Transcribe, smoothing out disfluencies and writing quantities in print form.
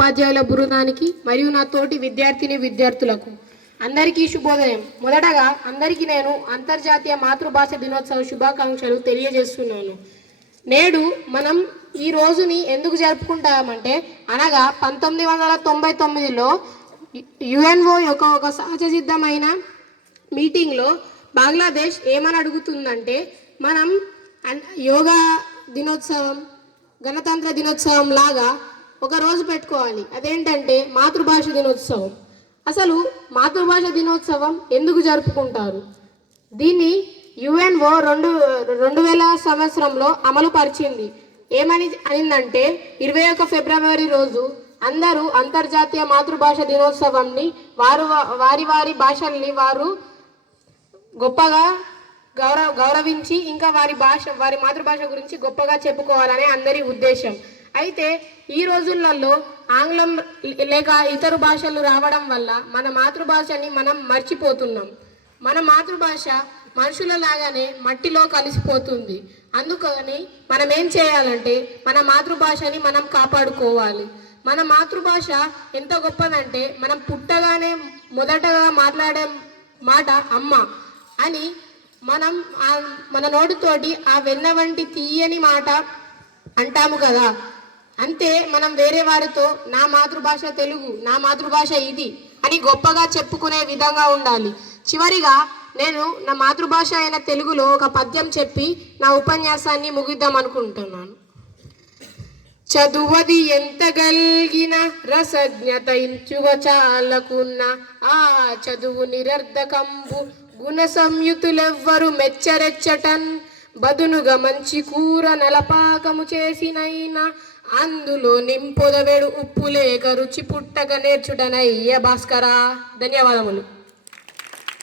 ఉపాధ్యాయుల బృందానికి మరియు నా తోటి విద్యార్థులకు అందరికీ శుభోదయం. మొదటగా అందరికీ నేను అంతర్జాతీయ మాతృభాష దినోత్సవ శుభాకాంక్షలు తెలియజేస్తున్నాను. నేడు మనం ఈ రోజుని ఎందుకు జరుపుకుంటామంటే అనగా 1999లో యుఎన్ఓ యొక్క ఒక సహజసిద్ధమైన మీటింగ్లో బంగ్లాదేశ్ ఏమని అడుగుతుందంటే మనం యోగా దినోత్సవం గణతంత్ర దినోత్సవం లాగా ఒక రోజు పెట్టుకోవాలి. అదేంటంటే మాతృభాష దినోత్సవం. అసలు మాతృభాష దినోత్సవం ఎందుకు జరుపుకుంటారు? దీన్ని యుఎన్ఓ 2000 సంవత్సరంలో అమలు పరిచింది. ఏమని అనిందంటే 21 ఫిబ్రవరి రోజు అందరూ అంతర్జాతీయ మాతృభాష దినోత్సవంని వారి భాషల్ని వారు గొప్పగా గౌరవించి ఇంకా వారి మాతృభాష గురించి గొప్పగా చెప్పుకోవాలనే అందరి ఉద్దేశం. అయితే ఈ రోజులలో ఆంగ్లం లేక ఇతర భాషలు రావడం వల్ల మన మాతృభాషని మనం మర్చిపోతున్నాం. మన మాతృభాష మనుషుల లాగానే మట్టిలో కలిసిపోతుంది. అందుకని మనం ఏం చేయాలంటే మన మాతృభాషని మనం కాపాడుకోవాలి. మన మాతృభాష ఎంత గొప్పదంటే మనం పుట్టగానే మొదటగా మాట్లాడే మాట అమ్మ అని మనం మన నోటితోటి ఆ వెన్న వంటి తీయని మాట అంటాము కదా. అంతే మనం వేరే వారితో నా మాతృభాష తెలుగు, నా మాతృభాష ఇది అని గొప్పగా చెప్పుకునే విధంగా ఉండాలి. చివరిగా నేను నా మాతృభాష అయిన తెలుగులో ఒక పద్యం చెప్పి నా ఉపన్యాసాన్ని ముగిద్దాం అనుకుంటున్నాను. చదువది ఎంత గల్గిన రసజ్ఞత ఇంచువ చాలకున్న ఆ చదువు నిరర్ధకంబు గుణ సంయుతులెవ్వరు మెచ్చరెచ్చటన్ బదునుగా మంచి కూర నలపాకము చేసినైనా అందులో నింపొదవెడు ఉప్పు లేక రుచి పుట్టక నేర్చుటనయ్య భాస్కరా. ధన్యవాదములు.